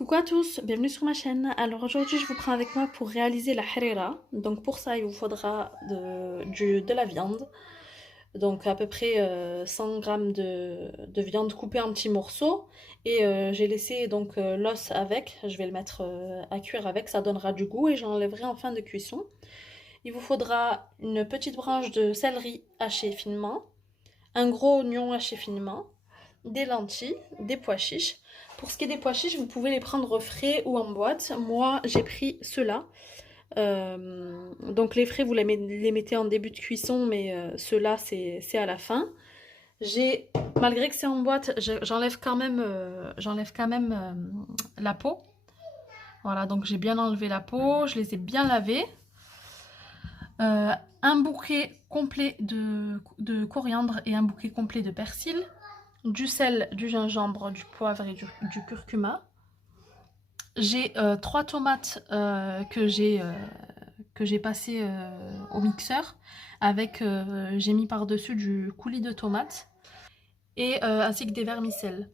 Coucou à tous, bienvenue sur ma chaîne. Alors aujourd'hui je vous prends avec moi pour réaliser la harira. Donc pour ça il vous faudra de la viande. Donc à peu près 100 grammes de viande coupée en petits morceaux. Et j'ai laissé donc l'os avec, je vais le mettre à cuire avec, ça donnera du goût et j'enlèverai en fin de cuisson. Il vous faudra une petite branche de céleri haché finement, un gros oignon haché finement, des lentilles, des pois chiches. Pour ce qui est des pois chiches, vous pouvez les prendre frais ou en boîte. Moi, j'ai pris ceux-là. Donc les frais, vous les mettez en début de cuisson, mais ceux-là, c'est à la fin. Malgré que c'est en boîte, j'enlève quand même, la peau. Voilà, donc j'ai bien enlevé la peau, je les ai bien lavés. Un bouquet complet de coriandre et un bouquet complet de persil. Du sel, du gingembre, du poivre et du curcuma. J'ai 3 tomates que j'ai passées au mixeur. J'ai mis par-dessus du coulis de tomates et ainsi que des vermicelles.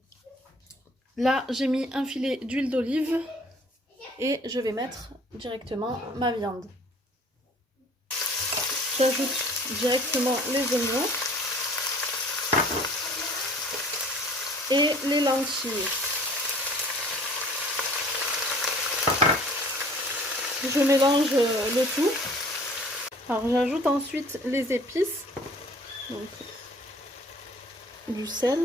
Là, j'ai mis un filet d'huile d'olive et je vais mettre directement ma viande. J'ajoute directement les oignons et les lentilles. Je mélange le tout. Alors j'ajoute ensuite les épices. Donc, du sel.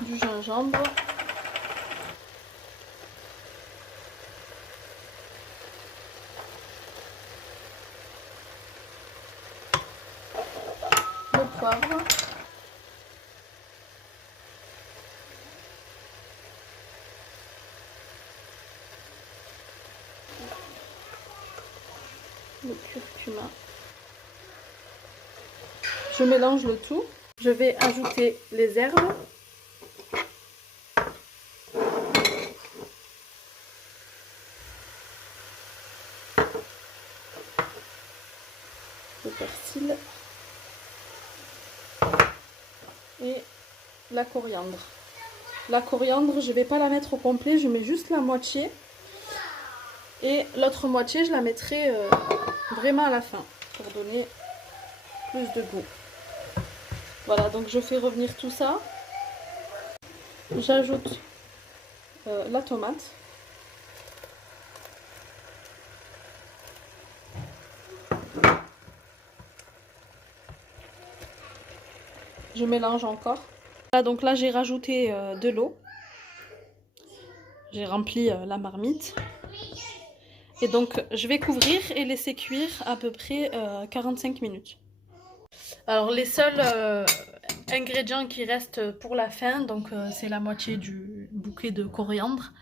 Du gingembre. Le poivre. Le curcuma. Je mélange le tout. Je vais ajouter les herbes. Le persil. Et la coriandre. La coriandre, je ne vais pas la mettre au complet, je mets juste la moitié. Et l'autre moitié, je la mettrai vraiment à la fin pour donner plus de goût. Voilà, donc je fais revenir tout ça. J'ajoute la tomate. Je mélange encore. Voilà, donc là j'ai rajouté de l'eau. J'ai rempli la marmite. Et donc je vais couvrir et laisser cuire à peu près 45 minutes. Alors les seuls ingrédients qui restent pour la fin, donc c'est la moitié du bouquet de coriandre,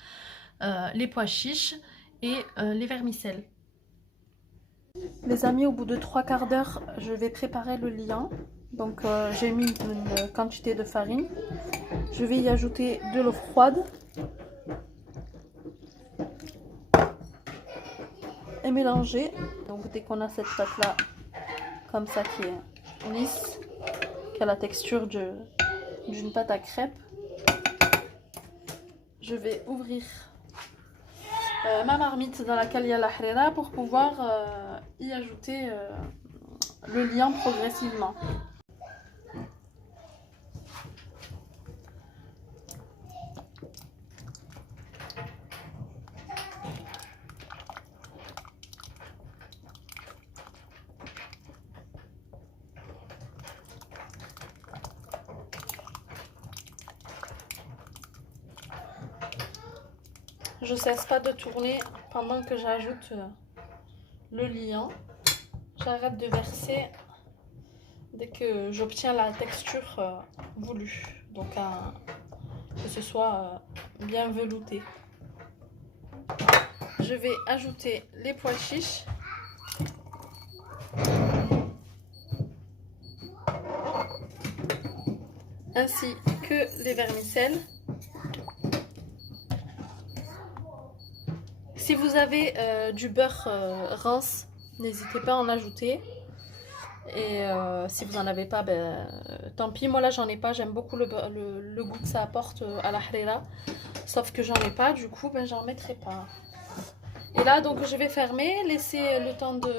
les pois chiches et les vermicelles. Les amis, au bout de 3 quarts d'heure, je vais préparer le liant. Donc j'ai mis une quantité de farine. Je vais y ajouter de l'eau froide. Et mélanger. Donc dès qu'on a cette pâte là, comme ça qui est lisse, qui a la texture d'une pâte à crêpes, je vais ouvrir ma marmite dans laquelle il y a la harira pour pouvoir y ajouter le liant progressivement. Je ne cesse pas de tourner pendant que j'ajoute le liant. J'arrête de verser dès que j'obtiens la texture voulue. Donc que ce soit bien velouté. Je vais ajouter les pois chiches. Ainsi que les vermicelles. Si vous avez du beurre rance, n'hésitez pas à en ajouter. Et si vous n'en avez pas, tant pis, moi là j'en ai pas, j'aime beaucoup le goût que ça apporte à la harira. Sauf que j'en ai pas, du coup ben j'en mettrai pas. Et là donc je vais fermer, laisser le temps de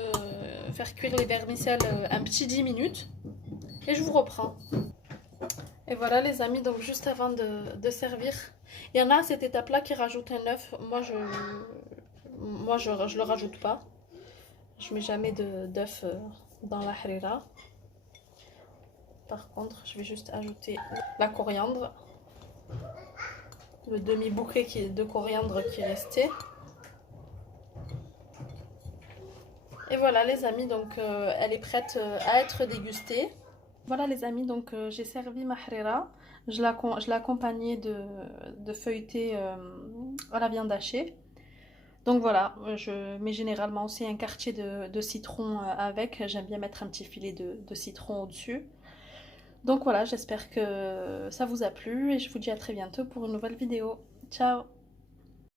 faire cuire les vermicelles un petit 10 minutes. Et je vous reprends. Et voilà les amis, donc juste avant de servir. Il y en a à cette étape-là qui rajoutent un œuf. Moi je le rajoute pas. Je mets jamais d'œuf dans la harira. Par contre, je vais juste ajouter la coriandre. Le demi-bouquet de coriandre qui est resté. Et voilà les amis, donc elle est prête à être dégustée. Voilà les amis, donc j'ai servi ma harira. Je l'ai accompagnée de feuilleté à la viande hachée. Donc voilà, je mets généralement aussi un quartier de citron avec. J'aime bien mettre un petit filet de citron au-dessus. Donc voilà, j'espère que ça vous a plu et je vous dis à très bientôt pour une nouvelle vidéo. Ciao!